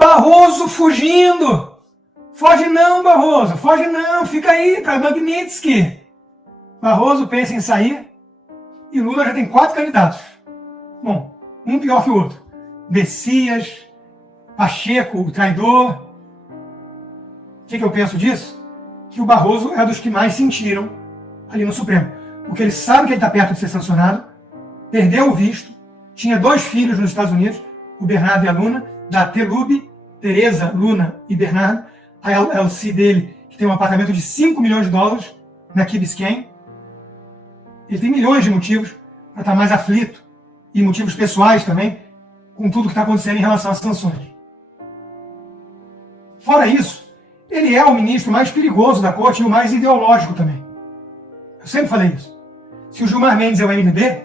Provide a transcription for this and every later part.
Barroso fugindo. Foge não, Barroso. Foge não. Fica aí para Magnitsky. Barroso pensa em sair e Lula já tem 4 candidatos. Bom, um pior que o outro. Messias, Pacheco, o traidor. O que eu penso disso? Que o Barroso é dos que mais sentiram ali no Supremo. Porque ele sabe que ele está perto de ser sancionado, perdeu o visto, tinha 2 filhos nos Estados Unidos, o Bernardo e a Luna, da Telub, Tereza, Luna e Bernardo, a LLC dele, que tem um apartamento de $5 milhões na Key Biscayne. Ele tem milhões de motivos para estar mais aflito, e motivos pessoais também, com tudo que está acontecendo em relação às sanções. Fora isso, ele é o ministro mais perigoso da corte e o mais ideológico também. Eu sempre falei isso. Se o Gilmar Mendes é o MDB,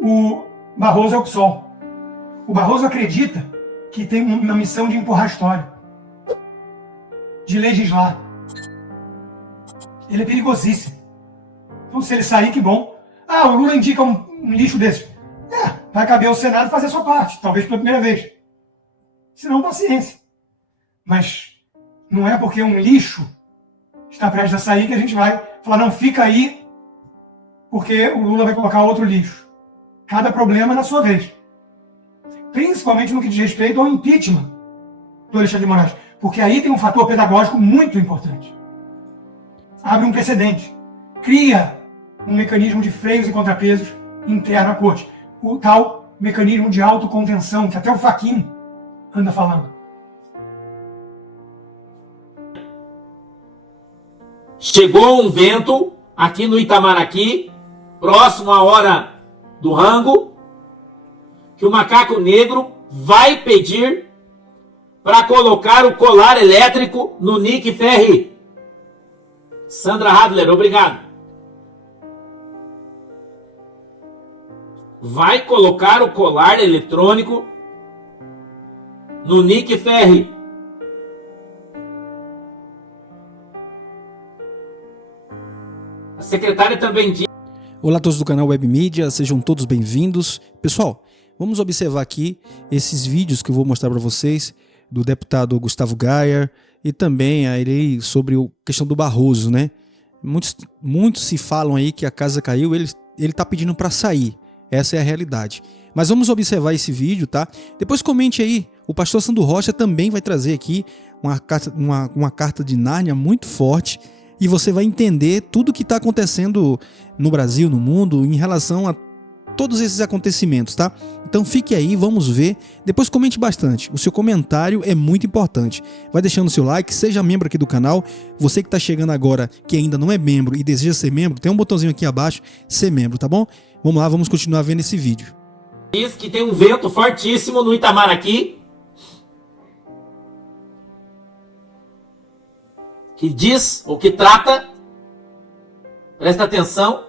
o Barroso é o PSOL. O Barroso acredita que tem uma missão de empurrar a história, de legislar. Ele é perigosíssimo. Então, se ele sair, que bom. Ah, o Lula indica um lixo desse. Vai caber ao Senado fazer a sua parte, talvez pela primeira vez. Se não, paciência. Mas não é porque um lixo está prestes a sair que a gente vai falar, não, fica aí, porque o Lula vai colocar outro lixo. Cada problema na sua vez. Principalmente no que diz respeito ao impeachment do Alexandre de Moraes. Porque aí tem um fator pedagógico muito importante. Abre um precedente. Cria um mecanismo de freios e contrapesos interno à corte. O tal mecanismo de autocontenção, que até o Fachin anda falando. Chegou um vento aqui no Itamaraty, próximo à hora do rango, que o macaco negro vai pedir para colocar o colar elétrico no Nick Ferri. Sandra Hadler, obrigado. Vai colocar o colar eletrônico no Nick Ferri. A secretária também disse... Olá a todos do canal Web Mídia, sejam todos bem-vindos. Pessoal, vamos observar aqui esses vídeos que eu vou mostrar para vocês do deputado Gustavo Gayer e também aí sobre a questão do Barroso, né? Muitos se falam aí que a casa caiu, ele está pedindo para sair. Essa é a realidade. Mas vamos observar esse vídeo, tá? Depois comente aí. O pastor Sandro Rocha também vai trazer aqui uma carta de Nárnia muito forte e você vai entender tudo o que está acontecendo no Brasil, no mundo, em relação a todos esses acontecimentos, tá? Então fique aí, vamos ver. Depois comente bastante. O seu comentário é muito importante. Vai deixando o seu like, seja membro aqui do canal. Você que está chegando agora, que ainda não é membro e deseja ser membro, tem um botãozinho aqui abaixo, ser membro, tá bom? Vamos lá, vamos continuar vendo esse vídeo. Diz que tem um vento fortíssimo no Itamaraty, que diz, ou que trata, presta atenção,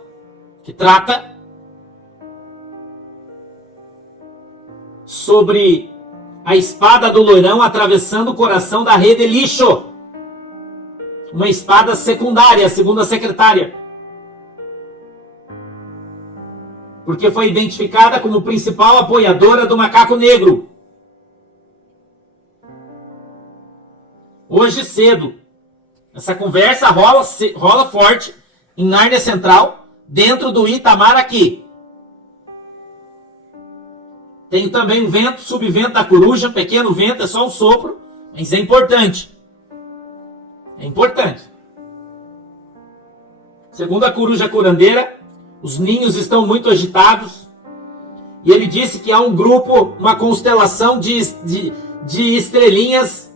que trata sobre a espada do loirão atravessando o coração da rede lixo. Uma espada secundária, segundo a secretária. Porque foi identificada como principal apoiadora do macaco negro. Hoje cedo, essa conversa rola forte em Nárnia Central, dentro do Itamaraty. Tem também um vento, subvento da coruja, pequeno vento, é só um sopro, mas é importante. É importante. Segundo a coruja curandeira, os ninhos estão muito agitados. E ele disse que há um grupo, uma constelação de estrelinhas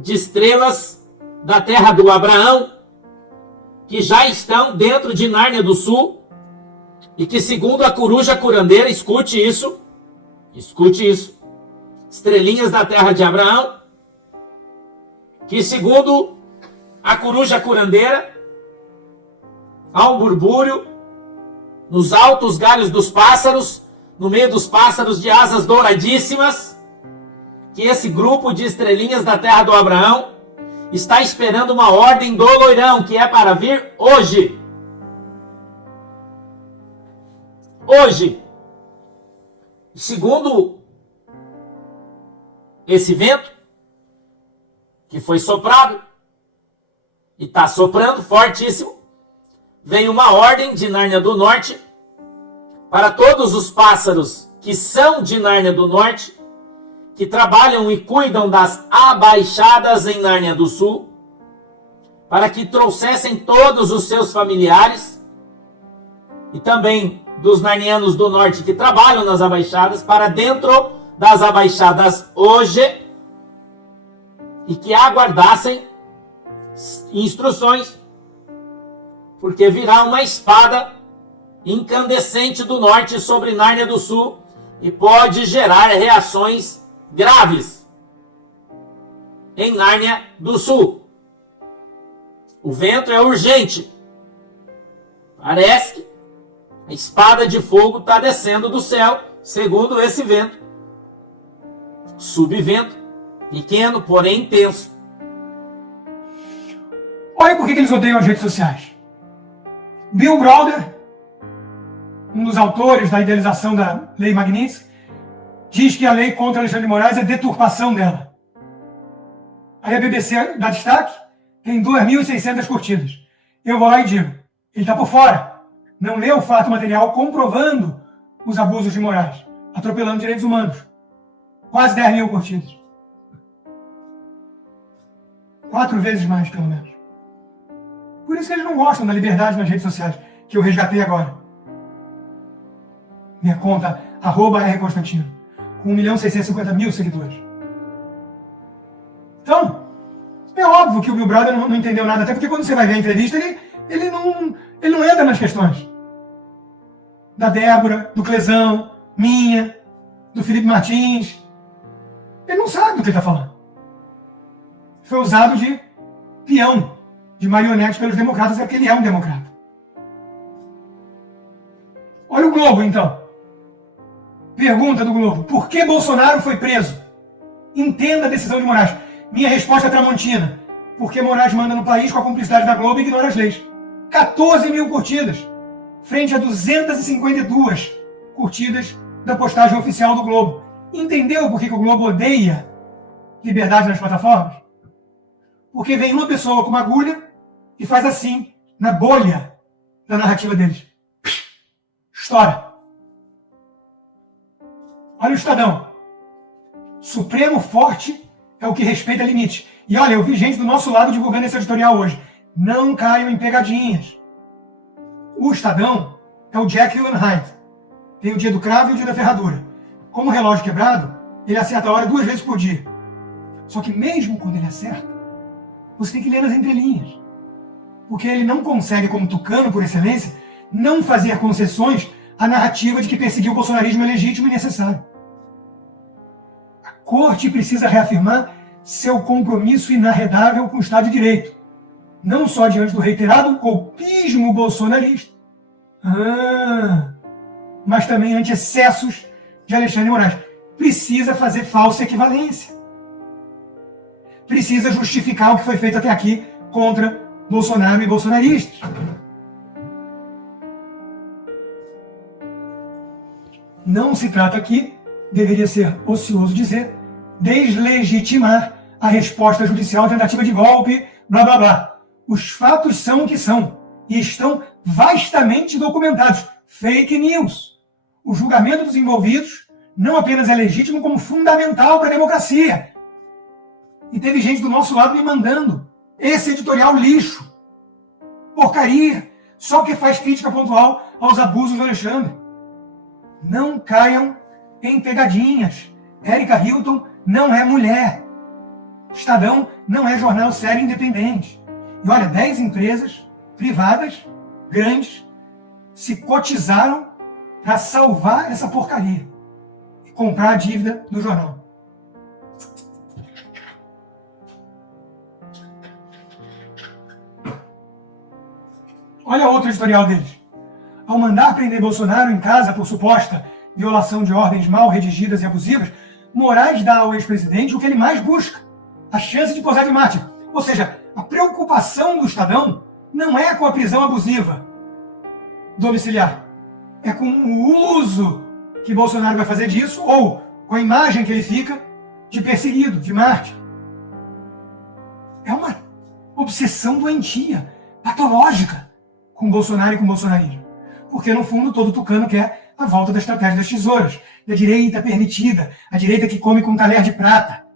de estrelas da terra do Abraão, que já estão dentro de Nárnia do Sul, e que segundo a coruja curandeira, escute isso, estrelinhas da terra de Abraão, que segundo a coruja curandeira, há um burbúrio nos altos galhos dos pássaros, no meio dos pássaros de asas douradíssimas, que esse grupo de estrelinhas da terra do Abraão está esperando uma ordem do loirão, que é para vir hoje. Hoje. Segundo esse vento, que foi soprado, e está soprando fortíssimo, vem uma ordem de Nárnia do Norte para todos os pássaros que são de Nárnia do Norte, que trabalham e cuidam das abaixadas em Nárnia do Sul, para que trouxessem todos os seus familiares e também dos narnianos do Norte que trabalham nas abaixadas para dentro das abaixadas hoje e que aguardassem instruções, porque virá uma espada incandescente do Norte sobre Nárnia do Sul e pode gerar reações graves em Nárnia do Sul. O vento é urgente. Parece que a espada de fogo está descendo do céu, segundo esse vento. Subvento, pequeno, porém intenso. Olha por que eles odeiam as redes sociais. Bill Browder, um dos autores da idealização da Lei Magnitsky, diz que a lei contra Alexandre de Moraes é deturpação dela. Aí a BBC dá destaque, tem 2.600 curtidas. Eu vou lá e digo, ele está por fora. Não lê o fato material comprovando os abusos de Moraes, atropelando direitos humanos. Quase 10.000 curtidas. 4 vezes mais, pelo menos. Por isso que eles não gostam da liberdade nas redes sociais, que eu resgatei agora. Minha conta, @rconstantino, com 1.650.000 seguidores. Então, é óbvio que o Bill Browder não entendeu nada, até porque quando você vai ver a entrevista, ele não entra nas questões. Da Débora, do Clesão, minha, do Felipe Martins. Ele não sabe do que ele está falando. Foi usado de peão, de marionete pelos democratas, é porque ele é um democrata. Olha o Globo, então. Pergunta do Globo. Por que Bolsonaro foi preso? Entenda a decisão de Moraes. Minha resposta é tramontina. Porque Moraes manda no país com a cumplicidade da Globo e ignora as leis. 14.000 curtidas. Frente a 252 curtidas da postagem oficial do Globo. Entendeu por que o Globo odeia liberdade nas plataformas? Porque vem uma pessoa com uma agulha e faz assim, na bolha da narrativa deles. Estoura. Olha o Estadão. Supremo forte é o que respeita limite. E olha, eu vi gente do nosso lado divulgando esse editorial hoje. Não caiam em pegadinhas. O Estadão é o Jekyll and Hyde. Tem o dia do cravo e o dia da ferradura. Como o relógio quebrado, ele acerta a hora 2 vezes por dia. Só que mesmo quando ele acerta, você tem que ler nas entrelinhas. Porque ele não consegue, como tucano por excelência, não fazer concessões à narrativa de que perseguir o bolsonarismo é legítimo e necessário. A Corte precisa reafirmar seu compromisso inarredável com o Estado de Direito, não só diante do reiterado golpismo bolsonarista, mas também ante excessos de Alexandre de Moraes. Precisa fazer falsa equivalência. Precisa justificar o que foi feito até aqui contra Bolsonaro e bolsonaristas. Não se trata aqui, deveria ser ocioso dizer, deslegitimar a resposta judicial à tentativa de golpe, blá blá blá. Os fatos são o que são e estão vastamente documentados. Fake news. O julgamento dos envolvidos não apenas é legítimo, como fundamental para a democracia. E teve gente do nosso lado me mandando esse editorial lixo, porcaria, só que faz crítica pontual aos abusos do Alexandre. Não caiam em pegadinhas. Érica Hilton não é mulher. Estadão não é jornal sério independente. E olha, 10 empresas privadas, grandes, se cotizaram para salvar essa porcaria e comprar a dívida do jornal. Olha outro editorial deles. Ao mandar prender Bolsonaro em casa por suposta violação de ordens mal redigidas e abusivas, Moraes dá ao ex-presidente o que ele mais busca, a chance de posar de mártir. Ou seja, a preocupação do Estadão não é com a prisão abusiva domiciliar, é com o uso que Bolsonaro vai fazer disso, ou com a imagem que ele fica de perseguido, de mártir. É uma obsessão doentia, patológica, com Bolsonaro e com o bolsonarismo. Porque, no fundo, todo tucano quer a volta da estratégia das tesouras, da direita permitida, a direita que come com talher de prata,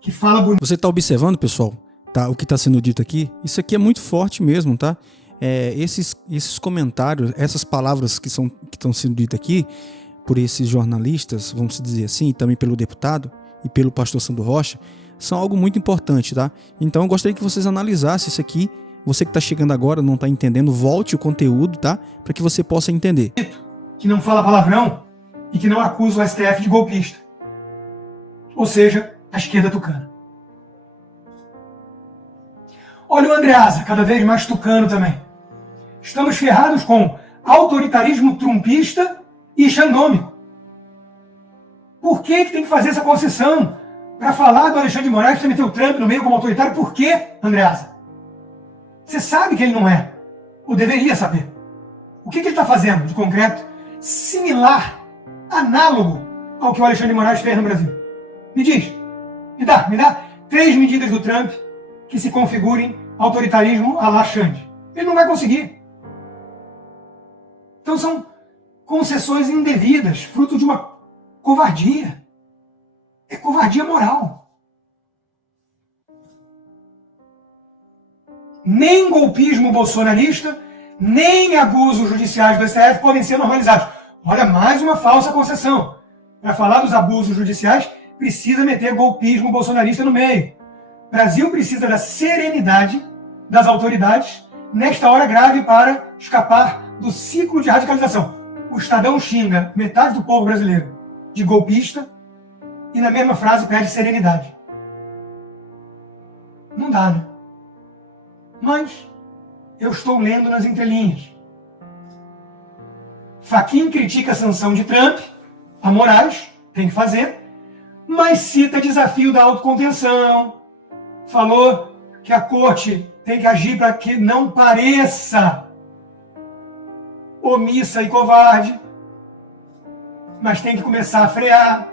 que fala bonito. Você está observando, pessoal, tá, o que está sendo dito aqui? Isso aqui é muito forte mesmo, tá? Esses comentários, essas palavras que estão sendo ditas aqui por esses jornalistas, vamos dizer assim, e também pelo deputado e pelo pastor Sandro Rocha, são algo muito importante, tá? Então eu gostaria que vocês analisassem isso aqui. Você que está chegando agora, não está entendendo, volte o conteúdo, tá? Para que você possa entender. Que não fala palavrão e que não acusa o STF de golpista. Ou seja, a esquerda tucana. Olha o Andreasa, cada vez mais tucano também. Estamos ferrados com autoritarismo trumpista e xandômico. Por que tem que fazer essa concessão? Para falar do Alexandre de Moraes, você meteu o Trump no meio como autoritário, por quê, Andreasa? Você sabe que ele não é, ou deveria saber. O que ele está fazendo de concreto, similar, análogo ao que o Alexandre de Moraes fez no Brasil? Me diz, me dá 3 medidas do Trump que se configurem autoritarismo à la Xande. Ele não vai conseguir. Então são concessões indevidas, fruto de uma covardia. É covardia moral. Nem golpismo bolsonarista, nem abusos judiciais do STF podem ser normalizados. Olha, mais uma falsa concessão. Para falar dos abusos judiciais, precisa meter golpismo bolsonarista no meio. O Brasil precisa da serenidade das autoridades nesta hora grave para escapar do ciclo de radicalização. O Estadão xinga metade do povo brasileiro de golpista e na mesma frase pede serenidade. Não dá, né? Mas eu estou lendo nas entrelinhas. Fachin critica a sanção de Trump a Moraes, tem que fazer, mas cita desafio da autocontenção, falou que a corte tem que agir para que não pareça omissa e covarde, mas tem que começar a frear.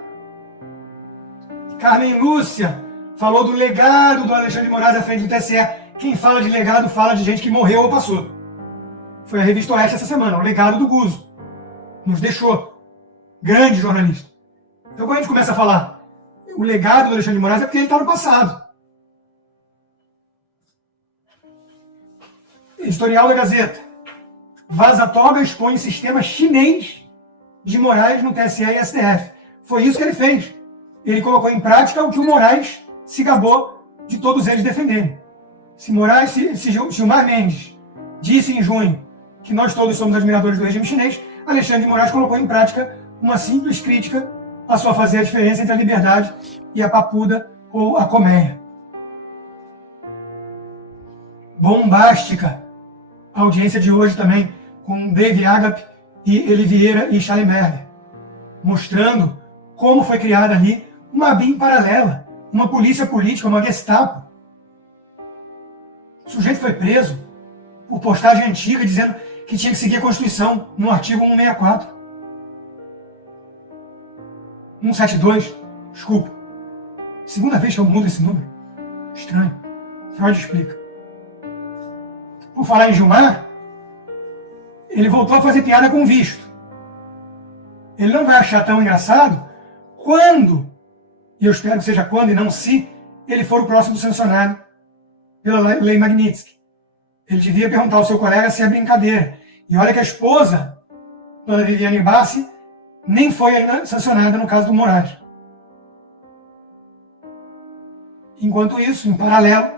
Carmen Lúcia falou do legado do Alexandre de Moraes à frente do TSE. Quem fala de legado fala de gente que morreu ou passou. Foi a Revista Oeste essa semana, o legado do Guzo. Nos deixou. Grande jornalista. Então quando a gente começa a falar o legado do Alexandre de Moraes é porque ele está no passado. Editorial da Gazeta. Vaza Toga expõe sistema chinês de Moraes no TSE e STF. Foi isso que ele fez. Ele colocou em prática o que o Moraes se gabou de todos eles defenderem. Se Gilmar Mendes disse em junho que nós todos somos admiradores do regime chinês, Alexandre de Moraes colocou em prática uma simples crítica a só fazer a diferença entre a liberdade e a papuda ou a colmeia. Bombástica a audiência de hoje também com Dave Agape e Eli Vieira e Schallenberger, mostrando como foi criada ali uma BIM paralela, uma polícia política, uma Gestapo. O sujeito foi preso por postagem antiga dizendo que tinha que seguir a Constituição no artigo 164. 172, desculpa. Segunda vez que eu mudo esse número. Estranho. Freud explica. Por falar em Gilmar, ele voltou a fazer piada com visto. Ele não vai achar tão engraçado quando, e eu espero que seja quando e não se, ele for o próximo sancionado pela Lei Magnitsky. Ele devia perguntar ao seu colega se é brincadeira. E olha que a esposa, dona Viviane Bassi, nem foi ainda sancionada no caso do Moraes. Enquanto isso, em paralelo,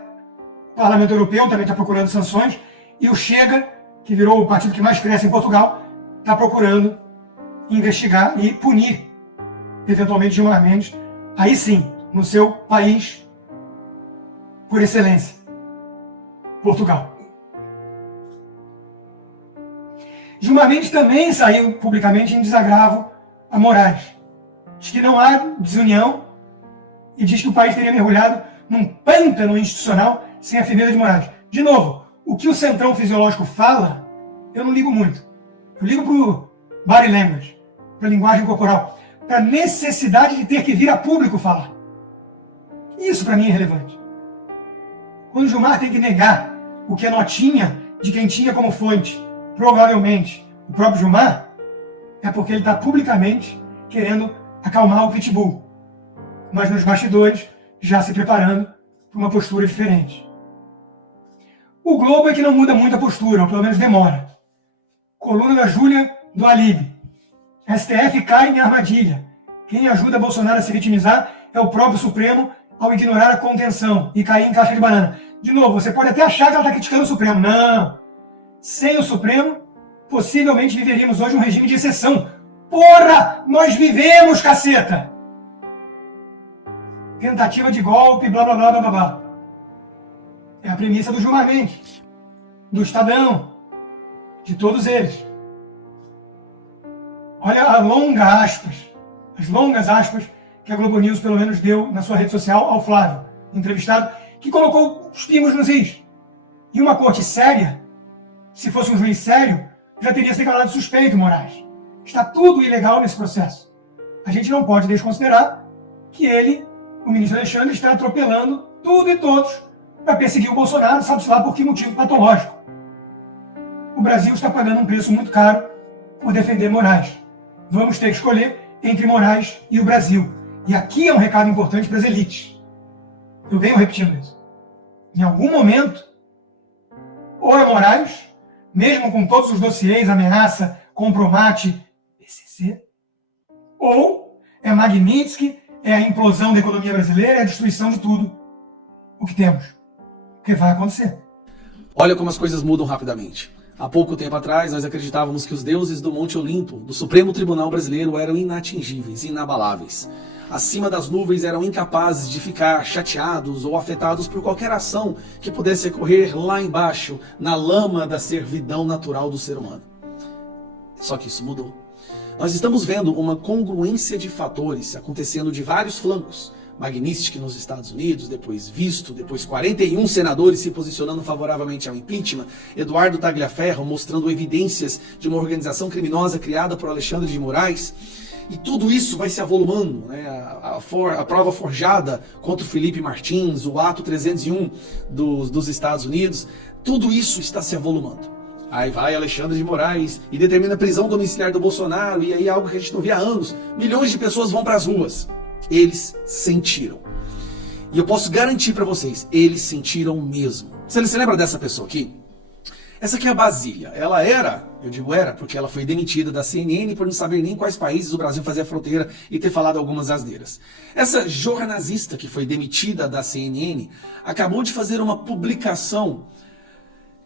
o Parlamento Europeu também está procurando sanções e o Chega, que virou o partido que mais cresce em Portugal, está procurando investigar e punir, eventualmente, Gilmar Mendes, aí sim, no seu país por excelência, Portugal. Gilmar Mendes também saiu publicamente em desagravo a Moraes. Diz que não há desunião e diz que o país teria mergulhado num pântano institucional sem a firmeza de Moraes. De novo, o que o centrão fisiológico fala, eu não ligo muito. Eu ligo pro body language, para a linguagem corporal, para a necessidade de ter que vir a público falar. Isso para mim é relevante. Quando o Gilmar tem que negar o que é notinha de quem tinha como fonte, provavelmente, o próprio Gilmar, é porque ele está publicamente querendo acalmar o pitbull, mas nos bastidores já se preparando para uma postura diferente. O Globo é que não muda muito a postura, ou pelo menos demora. Coluna da Júlia do Alibe. STF cai em armadilha. Quem ajuda Bolsonaro a se vitimizar é o próprio Supremo ao ignorar a contenção e cair em caixa de banana. De novo, você pode até achar que ela está criticando o Supremo. Não! Sem o Supremo, possivelmente viveríamos hoje um regime de exceção. Porra! Nós vivemos, caceta! Tentativa de golpe, blá blá blá blá blá. É a premissa do Gilmar Mendes, do Estadão, de todos eles. Olha as longas aspas que a Globo News pelo menos deu na sua rede social ao Flávio, entrevistado, que colocou os pingos nos is. E uma corte séria, se fosse um juiz sério, já teria se declarado suspeito, Moraes. Está tudo ilegal nesse processo. A gente não pode desconsiderar que ele, o ministro Alexandre, está atropelando tudo e todos para perseguir o Bolsonaro, sabe-se lá por que motivo patológico. O Brasil está pagando um preço muito caro por defender Moraes. Vamos ter que escolher entre Moraes e o Brasil. E aqui é um recado importante para as elites. Eu venho repetindo isso. Em algum momento, ou é Moraes, mesmo com todos os dossiês, ameaça, compromate, PCC, ou é Magnitsky, é a implosão da economia brasileira, é a destruição de tudo o que temos. O que vai acontecer. Olha como as coisas mudam rapidamente. Há pouco tempo atrás, nós acreditávamos que os deuses do Monte Olimpo, do Supremo Tribunal Brasileiro, eram inatingíveis, inabaláveis. Acima das nuvens, eram incapazes de ficar chateados ou afetados por qualquer ação que pudesse ocorrer lá embaixo, na lama da servidão natural do ser humano. Só que isso mudou. Nós estamos vendo uma congruência de fatores acontecendo de vários flancos. Magnitsky nos Estados Unidos, depois visto, depois 41 senadores se posicionando favoravelmente ao impeachment, Eduardo Tagliaferro mostrando evidências de uma organização criminosa criada por Alexandre de Moraes, e tudo isso vai se avolumando, né? A prova forjada contra o Felipe Martins, o ato 301 dos Estados Unidos, tudo isso está se avolumando. Aí vai Alexandre de Moraes e determina a prisão domiciliar do Bolsonaro, e aí algo que a gente não via há anos, milhões de pessoas vão para as ruas. Eles sentiram. E eu posso garantir para vocês, eles sentiram mesmo. Você lembra dessa pessoa aqui? Essa aqui é a Basília. Ela era, eu digo era, porque ela foi demitida da CNN por não saber nem quais países o Brasil fazia fronteira e ter falado algumas asneiras. Essa jornalista que foi demitida da CNN acabou de fazer uma publicação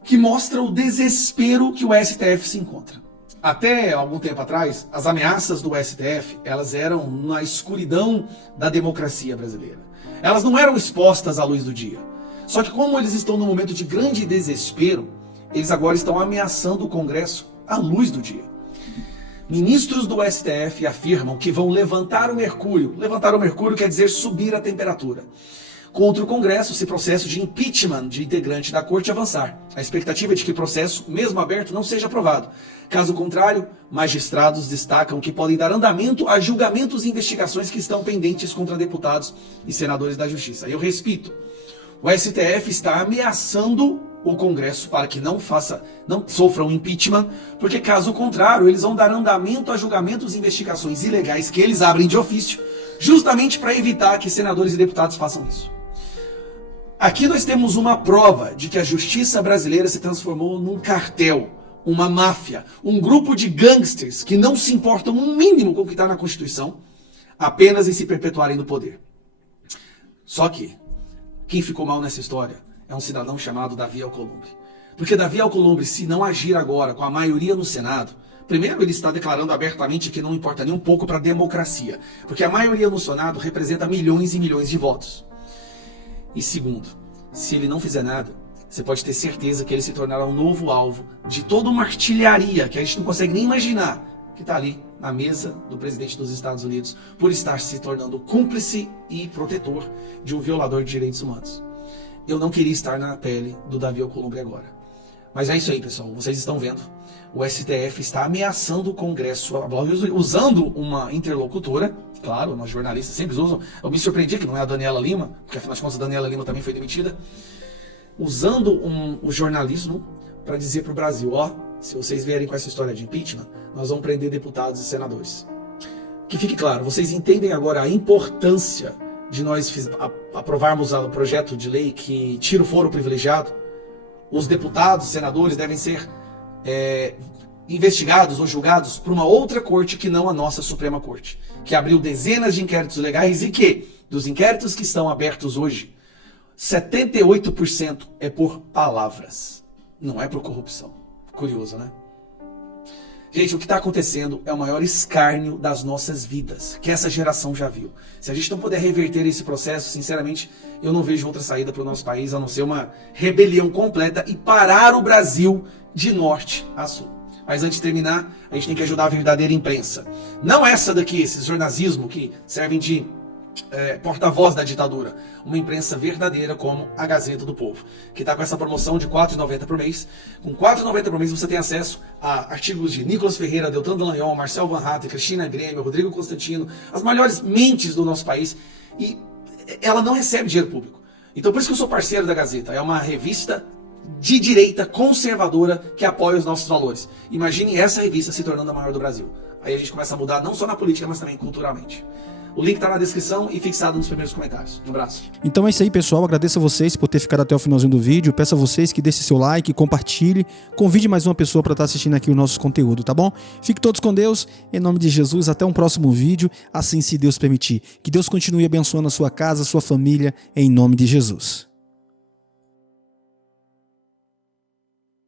que mostra o desespero que o STF se encontra. Até algum tempo atrás, as ameaças do STF, elas eram na escuridão da democracia brasileira. Elas não eram expostas à luz do dia. Só que como eles estão num momento de grande desespero, eles agora estão ameaçando o Congresso à luz do dia. Ministros do STF afirmam que vão levantar o mercúrio. Levantar o mercúrio quer dizer subir a temperatura. Contra o Congresso, se processo de impeachment de integrante da Corte avançar. A expectativa é de que o processo, mesmo aberto, não seja aprovado. Caso contrário, magistrados destacam que podem dar andamento a julgamentos e investigações que estão pendentes contra deputados e senadores da Justiça. Eu repito, o STF está ameaçando o Congresso para que não sofra um impeachment, porque caso contrário, eles vão dar andamento a julgamentos e investigações ilegais que eles abrem de ofício, justamente para evitar que senadores e deputados façam isso. Aqui nós temos uma prova de que a justiça brasileira se transformou num cartel, uma máfia, um grupo de gangsters que não se importam um mínimo com o que está na Constituição, apenas em se perpetuarem no poder. Só que quem ficou mal nessa história é um cidadão chamado Davi Alcolumbre. Porque Davi Alcolumbre, se não agir agora com a maioria no Senado, primeiro, ele está declarando abertamente que não importa nem um pouco para a democracia, porque a maioria no Senado representa milhões e milhões de votos. E segundo, se ele não fizer nada, você pode ter certeza que ele se tornará um novo alvo de toda uma artilharia que a gente não consegue nem imaginar, que está ali na mesa do presidente dos Estados Unidos, por estar se tornando cúmplice e protetor de um violador de direitos humanos. Eu não queria estar na pele do Davi Alcolumbre agora. Mas é isso aí, pessoal. Vocês estão vendo. o STF está ameaçando o Congresso, usando uma interlocutora, claro, uma jornalista sempre usam. Eu me surpreendi que não é a Daniela Lima, porque afinal de contas a Daniela Lima também foi demitida, usando o jornalismo para dizer para o Brasil, ó, se vocês vierem com essa história de impeachment, nós vamos prender deputados e senadores. Que fique claro, vocês entendem agora a importância de nós aprovarmos o projeto de lei que tira o foro privilegiado? Os deputados, senadores devem ser investigados ou julgados por uma outra corte que não a nossa Suprema Corte, que abriu dezenas de inquéritos legais e que, dos inquéritos que estão abertos hoje, 78% é por palavras, não é por corrupção. Curioso, né? Gente, o que está acontecendo é o maior escárnio das nossas vidas, que essa geração já viu. Se a gente não puder reverter esse processo, sinceramente, eu não vejo outra saída para o nosso país, a não ser uma rebelião completa e parar o Brasil de norte a sul. Mas antes de terminar, a gente tem que ajudar a verdadeira imprensa. Não essa daqui, esse jornalismo que servem de porta-voz da ditadura. Uma imprensa verdadeira como a Gazeta do Povo, que está com essa promoção de R$ 4,90 por mês. Com R$ 4,90 por mês você tem acesso a artigos de Nicolas Ferreira, Deltan Dallagnol, Marcel Van Hatten, Cristina Grêmio, Rodrigo Constantino, as maiores mentes do nosso país, e ela não recebe dinheiro público. Então por isso que eu sou parceiro da Gazeta. É uma revista de direita conservadora que apoia os nossos valores. Imagine essa revista se tornando a maior do Brasil. Aí a gente começa a mudar não só na política, mas também culturalmente. O link está na descrição e fixado nos primeiros comentários. Um abraço. Então é isso aí, pessoal. Agradeço a vocês por ter ficado até o finalzinho do vídeo. Peço a vocês que deixem seu like, compartilhe, convide mais uma pessoa para estar assistindo aqui o nosso conteúdo, tá bom? Fiquem todos com Deus. Em nome de Jesus, até um próximo vídeo, assim se Deus permitir. Que Deus continue abençoando a sua casa, a sua família, em nome de Jesus.